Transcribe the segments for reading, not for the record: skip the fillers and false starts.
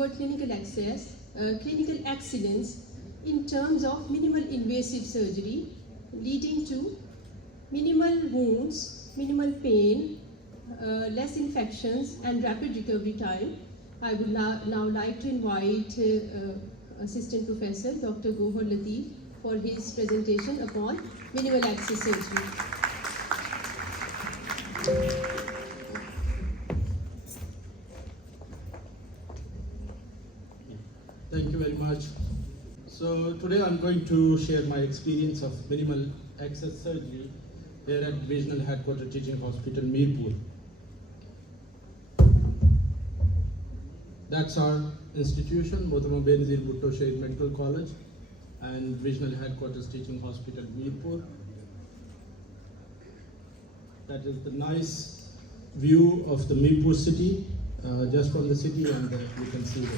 toward clinical access, clinical excellence in terms of minimal invasive surgery, leading to minimal wounds, minimal pain, less infections, and rapid recovery time. I would now like to invite Assistant Professor Dr. Gohar Latif for his presentation upon minimal access surgery. Thank you very much. So today I'm going to share my experience of minimal access surgery here at Divisional Headquarter Teaching Hospital, Mirpur. That's our institution, Mohtama Benazir Bhutto Shahid Medical College and Divisional Headquarters Teaching Hospital, Mirpur. That is the nice view of the Mirpur city, just from the city, and you can see it.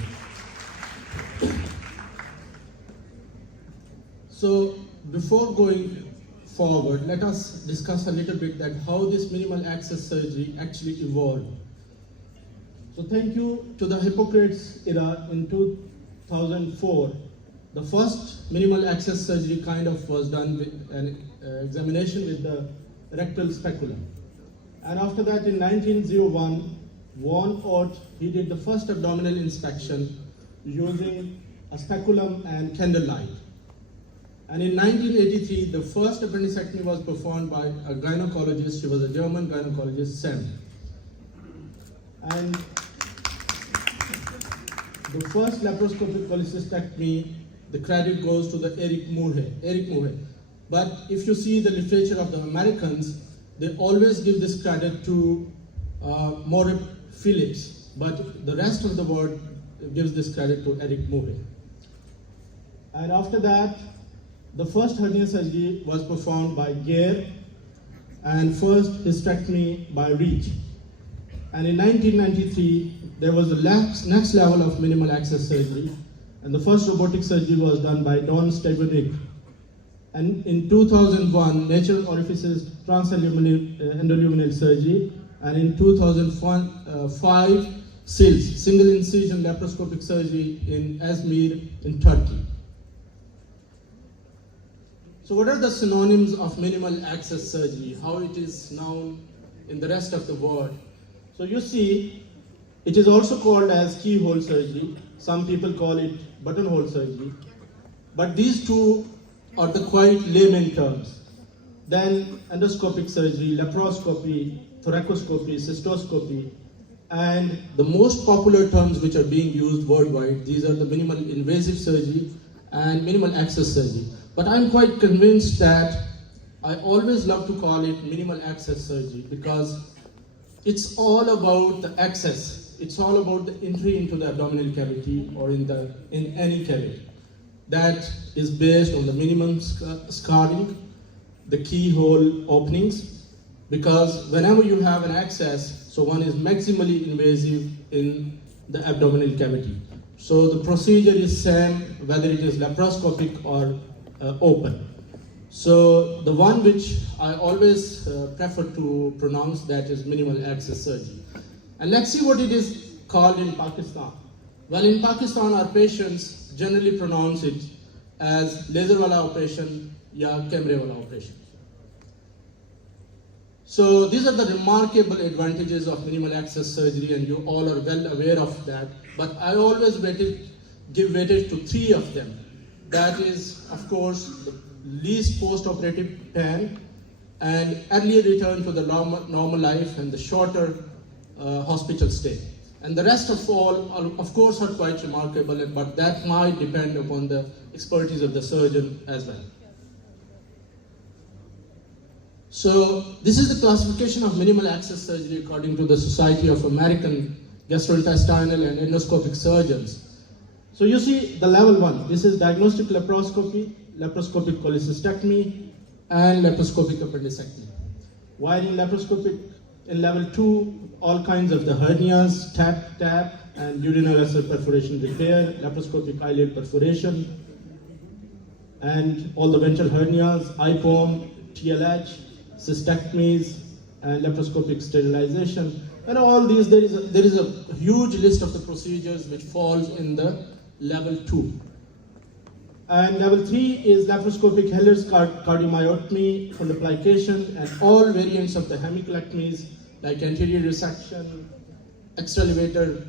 So before going forward, let us discuss a little bit that how this minimal access surgery actually evolved. So thank you to the Hippocrates era in 2004. The first minimal access surgery kind of was done with an examination with the rectal speculum. And after that in 1901, Von Ott, he did the first abdominal inspection using a speculum and candlelight. And in 1983, the first appendicectomy was performed by a gynecologist. She was a German gynecologist, Sem. And the first laparoscopic cholecystectomy, the credit goes to the Eric Muhe. But if you see the literature of the Americans, they always give this credit to Maurice Phillips, but the rest of the world gives this credit to Eric Muhe. And after that, the first hernia surgery was performed by Gare, and first hysterectomy by Reach. And in 1993, there was the next level of minimal access surgery, and the first robotic surgery was done by Don Stefanik. And in 2001, natural orifices transendoluminal surgery, and in 2005, SILS, single incision laparoscopic surgery in Izmir in Turkey. So what are the synonyms of minimal access surgery, how it is known in the rest of the world? So you see, it is also called as keyhole surgery. Some people call it buttonhole surgery. But these two are the quite layman terms. Then endoscopic surgery, laparoscopy, thoracoscopy, cystoscopy, and the most popular terms which are being used worldwide, these are the minimal invasive surgery and minimal access surgery. But I'm quite convinced that I always love to call it minimal access surgery because it's all about the access. It's all about the entry into the abdominal cavity or in any cavity. That is based on the minimum scarring, the keyhole openings, because whenever you have an access, so one is maximally invasive in the abdominal cavity. So the procedure is same whether it is laparoscopic or open. So the one which I always prefer to pronounce, that is minimal access surgery. And let's see what it is called in Pakistan. Well, in Pakistan, our patients generally pronounce it as laser wala operation ya camera wala operation. So these are the remarkable advantages of minimal access surgery, and you all are well aware of that. But I always give weightage to three of them. That is, of course, the least post-operative pain and earlier return to the normal life and the shorter hospital stay. And the rest of all, of course, are quite remarkable, but that might depend upon the expertise of the surgeon as well. So this is the classification of minimal access surgery according to the Society of American Gastrointestinal and Endoscopic Surgeons. So you see the level 1, this is diagnostic laparoscopy, laparoscopic cholecystectomy, and laparoscopic appendicectomy. While in laparoscopic, in level 2, all kinds of the hernias, TAP, and duodenal ulcer perforation repair, laparoscopic eyelid perforation, and all the ventral hernias, IPOM, TLH, cystectomies, and laparoscopic sterilization. And all these, there is a huge list of the procedures which falls in the level 2. And level 3 is laparoscopic Heller's cardiomyotomy, fundoplication, and all variants of the hemicolectomies like anterior resection, extralevator,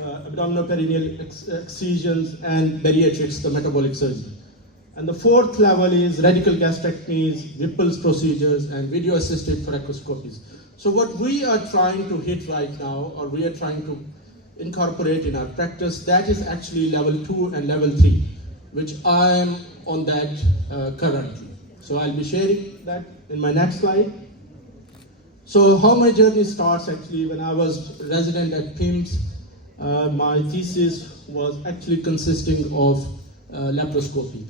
abdominoperineal excisions, and bariatrics, the metabolic surgery. And the 4th level is radical gastrectomies, Whipple's procedures, and video-assisted thoracoscopies. So what we are trying to hit right now, or we are trying to incorporate in our practice, that is actually level 2 and level 3, which I am on that currently. So I'll be sharing that in my next slide. So how my journey starts actually, when I was resident at PIMS, my thesis was actually consisting of laparoscopy.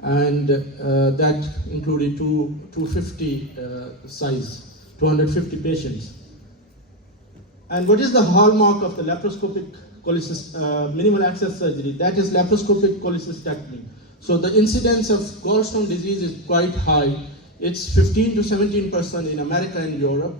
And that included 250 250 patients. And what is the hallmark of the laparoscopic minimal access surgery? That is laparoscopic cholecystectomy. So the incidence of gallstone disease is quite high. It's 15 to 17% in America and Europe,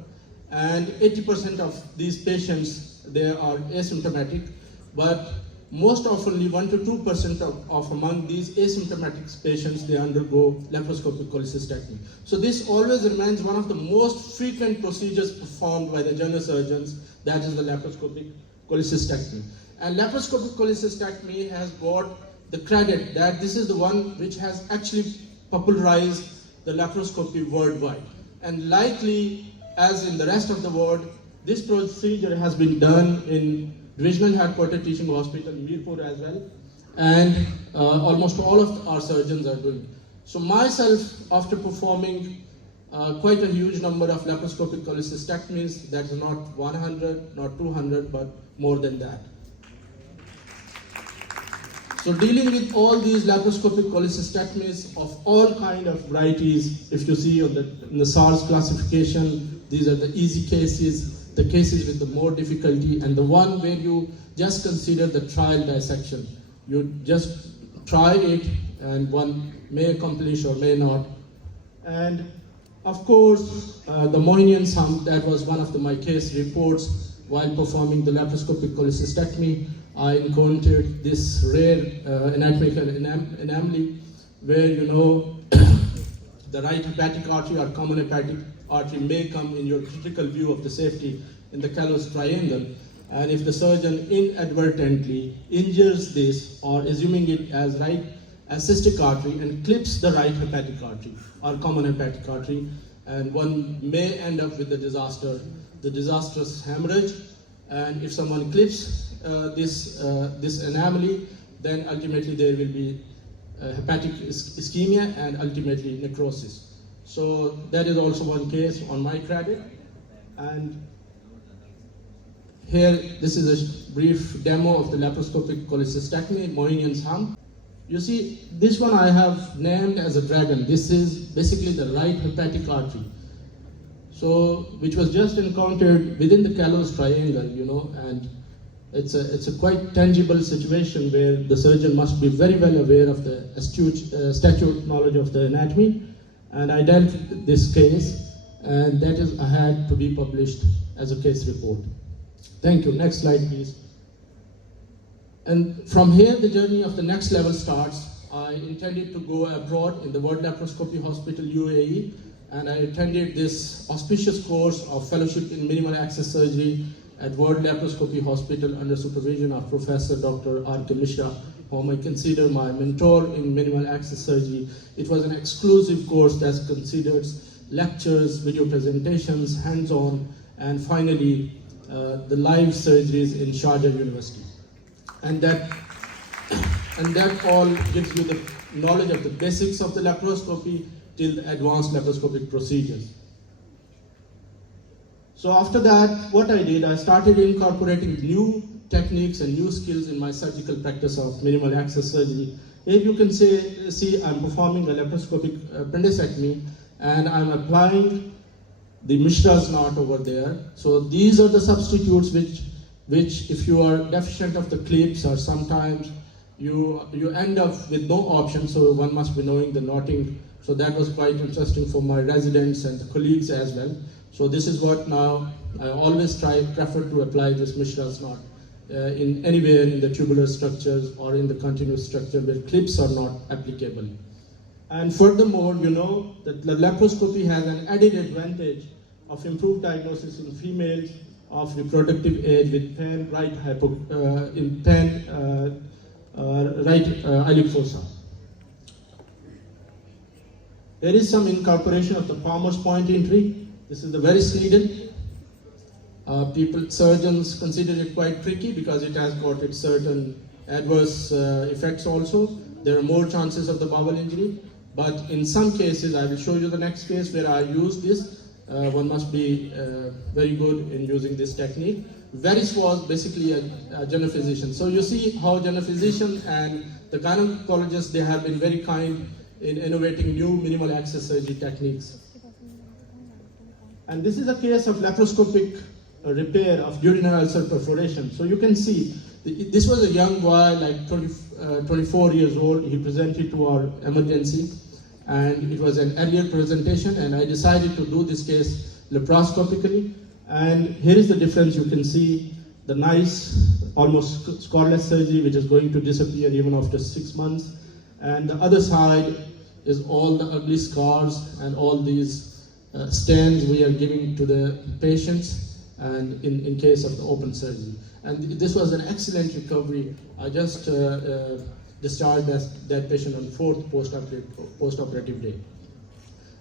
and 80% of these patients, they are asymptomatic, but most often 1 to 2% of among these asymptomatic patients, they undergo laparoscopic cholecystectomy. So this always remains one of the most frequent procedures performed by the general surgeons, that is the laparoscopic cholecystectomy. And laparoscopic cholecystectomy has got the credit that this is the one which has actually popularized the laparoscopy worldwide. And likely, as in the rest of the world, this procedure has been done in Divisional Headquarter Teaching Hospital, Mirpur as well, and almost all of our surgeons are doing. So myself, after performing quite a huge number of laparoscopic cholecystectomies, that is not 100, not 200, but more than that. So dealing with all these laparoscopic cholecystectomies of all kind of varieties, if you see in the SARS classification, these are the easy cases, the cases with the more difficulty, and the one where you just consider the trial dissection. You just try it, and one may accomplish or may not. And of course, the Mohinian hump, that was one of my case reports while performing the laparoscopic cholecystectomy. I encountered this rare anatomical anomaly where, the right hepatic artery or common hepatic artery may come in your critical view of the safety in the callous triangle. And if the surgeon inadvertently injures this, or assuming it as cystic artery, and clips the right hepatic artery or common hepatic artery, and one may end up with the disastrous hemorrhage. And if someone clips this anomaly, then ultimately there will be hepatic ischemia and ultimately necrosis. So that is also one case on my credit. And here, this is a brief demo of the laparoscopic cholecystectomy, Mohinian's hump. You see, this one I have named as a dragon. This is basically the right hepatic artery. So, which was just encountered within the callous triangle, and it's a quite tangible situation where the surgeon must be very well aware of the astute knowledge of the anatomy. And I dealt with this case, and that is had to be published as a case report. Thank you. Next slide, please. And from here, the journey of the next level starts. I intended to go abroad in the World Laparoscopy Hospital, UAE, and I attended this auspicious course of fellowship in minimal access surgery at World Laparoscopy Hospital under supervision of Professor Dr. R.K. Mishra, whom I consider my mentor in minimal access surgery. It was an exclusive course that considers lectures, video presentations, hands-on, and finally, the live surgeries in Sharjah University. And that all gives you the knowledge of the basics of the laparoscopy till the advanced laparoscopic procedures. So after that, what I did, I started incorporating new techniques and new skills in my surgical practice of minimal access surgery. Here you can see I'm performing a laparoscopic appendectomy, and I'm applying the Mishra's knot over there. So these are the substitutes which if you are deficient of the clips, or sometimes you end up with no option, so one must be knowing the knotting. So that was quite interesting for my residents and the colleagues as well. So this is what now I always prefer to apply this Mishra's knot in anywhere in the tubular structures or in the continuous structure where clips are not applicable. And furthermore, you know that the laparoscopy has an added advantage of improved diagnosis in females of reproductive age with right iliac fossa. There is some incorporation of the Palmer's point entry. This is the varus needle. Surgeons consider it quite tricky because it has got its certain adverse effects also. There are more chances of the bowel injury. But in some cases, I will show you the next case where I use this. One must be very good in using this technique. Varus was basically a general physician. So you see how general physician and the gynecologists, they have been very kind in innovating new minimal access surgery techniques. And this is a case of laparoscopic repair of duodenal ulcer perforation. So you can see, this was a young boy, like 24 years old. He presented to our emergency, and it was an earlier presentation, and I decided to do this case laparoscopically. And here is the difference. You can see the nice, almost scarless surgery, which is going to disappear even after 6 months. And the other side is all the ugly scars and all these stents we are giving to the patients, and in case of the open surgery. And this was an excellent recovery. I just discharged that patient on 4th post-operative day.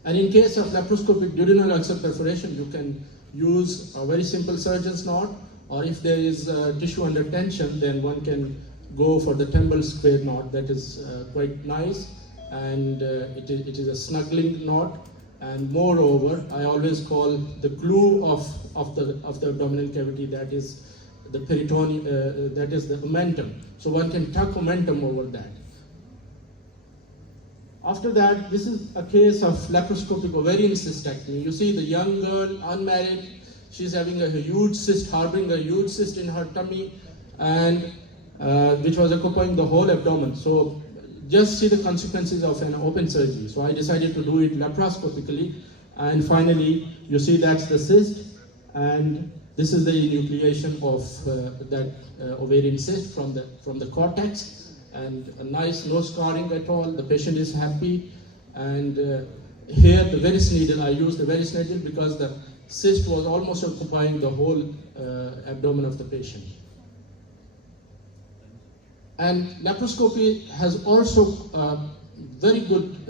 And in case of laparoscopic duodenal ulcer perforation, you can use a very simple surgeon's knot, or if there is tissue under tension, then one can go for the Temple square knot. That is quite nice, and it is a snuggling knot. And moreover, I always call the glue of the abdominal cavity, that is the peritoneum, that is the omentum. So one can tuck omentum over that. After that, this is a case of laparoscopic ovarian cystectomy. You see the young girl, unmarried, she's having a huge cyst, harboring a huge cyst in her tummy, and which was occupying the whole abdomen. So just see the consequences of an open surgery. So I decided to do it laparoscopically, and finally, you see that's the cyst, and this is the enucleation of that ovarian cyst from the cortex, and a nice, no scarring at all. The patient is happy, and here the varus needle, I used the varus needle because the cyst was almost occupying the whole abdomen of the patient. And laparoscopy has also very good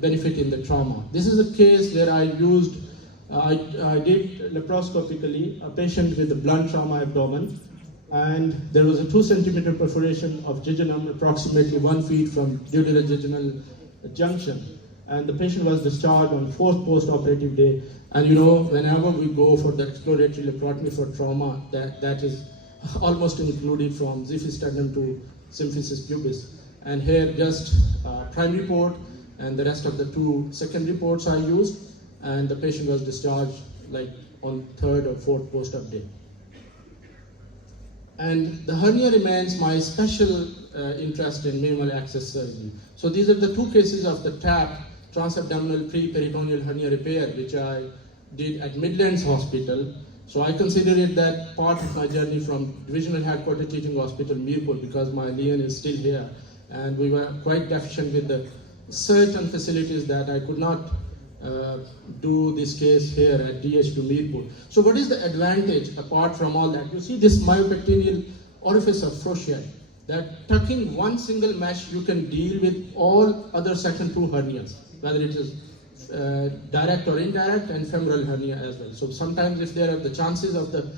benefit in the trauma. This is a case where I did laparoscopically a patient with a blunt trauma abdomen, and there was a 2 centimeter perforation of jejunum approximately 1 feet from duodenal junction. And the patient was discharged on 4th post-operative day. And you know, whenever we go for the exploratory laparotomy for trauma, that is almost included from xiphisternum to symphysis pubis. And here just primary port, and the rest of the 2 secondary ports I used, and the patient was discharged like on 3rd or 4th post-op day. And the hernia remains my special interest in minimal access surgery. So these are the 2 cases of the TAP, transabdominal pre-peritoneal hernia repair, which I did at Midlands Hospital. So I consider it that part of my journey from Divisional Headquarter Teaching Hospital, Mirpur, because my Leon is still here, and we were quite deficient with the certain facilities that I could not do this case here at DH to Mirpur. So what is the advantage apart from all that? You see this myopectineal orifice of Froschia, that tucking one single mesh, you can deal with all other second 2 hernias, whether it is direct or indirect, and femoral hernia as well. So sometimes if there are the chances of the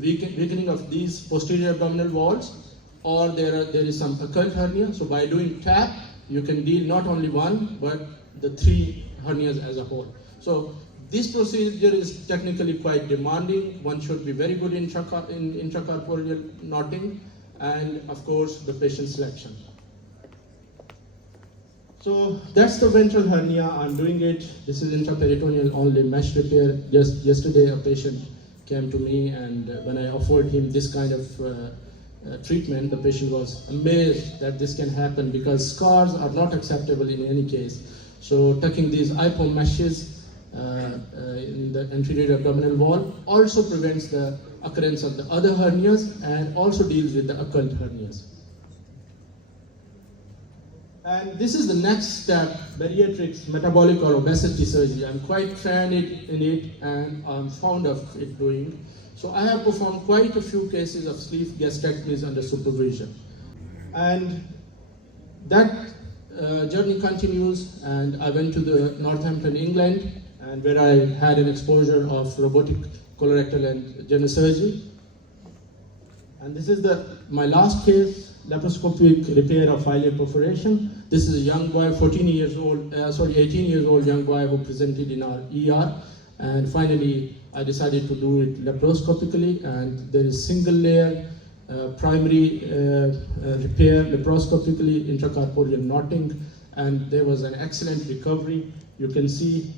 weakening of these posterior abdominal walls, or there is some occult hernia, so by doing TAP, you can deal not only 1, but the 3 hernias as a whole. So this procedure is technically quite demanding. One should be very good in intracorporeal knotting, and of course the patient selection. So that's the ventral hernia. I'm doing it. This is intraperitoneal only mesh repair. Just yesterday a patient came to me, and when I offered him this kind of treatment, the patient was amazed that this can happen because scars are not acceptable in any case. So tucking these IPOM meshes in the anterior abdominal wall, also prevents the occurrence of the other hernias and also deals with the occult hernias. And this is the next step, bariatrics, metabolic or obesity surgery. I'm quite trained in it and I'm fond of it doing. So I have performed quite a few cases of sleeve gastrectomies under supervision. And that journey continues, and I went to the Northampton, England, and where I had an exposure of robotic colorectal and general surgery. And this is my last case, laparoscopic repair of filial perforation. This is a young boy, 18 years old young boy who presented in our ER. And finally, I decided to do it laparoscopically, and there is single layer primary repair laparoscopically, intracorporeal knotting, and there was an excellent recovery. You can see,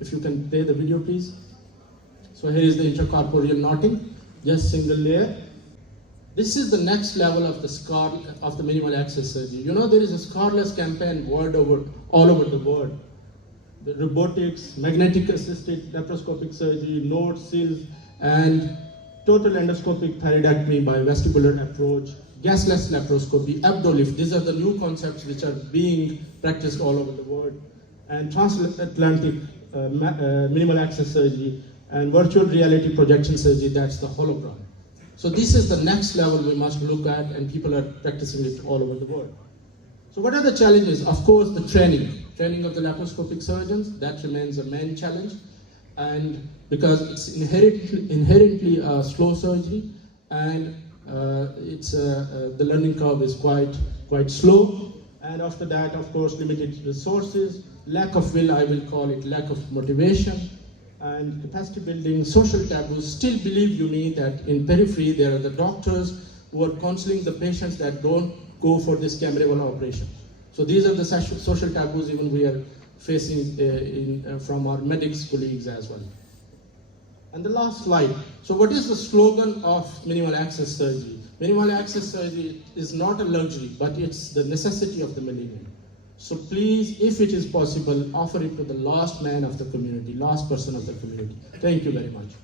if you can play the video please. So here is the intracorporeal knotting, just single layer. This is the next level of the scar of the minimal access surgery. You know, there is a scarless campaign all over the world. The robotics, magnetic assisted laparoscopic surgery, node seals, and total endoscopic thyroidectomy by vestibular approach, gasless laparoscopy, abdolift. These are the new concepts which are being practiced all over the world. And transatlantic minimal access surgery and virtual reality projection surgery, that's the hologram. So this is the next level we must look at, and people are practicing it all over the world. So what are the challenges? Of course, the training of the laparoscopic surgeons, that remains a main challenge. And because it's inherently a slow surgery, and the learning curve is quite slow. And after that, of course, limited resources, lack of will, I will call it lack of motivation, and capacity building, social taboos. Still believe you me that in periphery there are the doctors who are counseling the patients that don't go for this Cameravala operation. So these are the social taboos even we are facing from our medics colleagues as well. And the last slide. So what is the slogan of minimal access surgery? Minimal access surgery is not a luxury, but it's the necessity of the millennium. So please, if it is possible, offer it to the last man of the community, last person of the community. Thank you very much.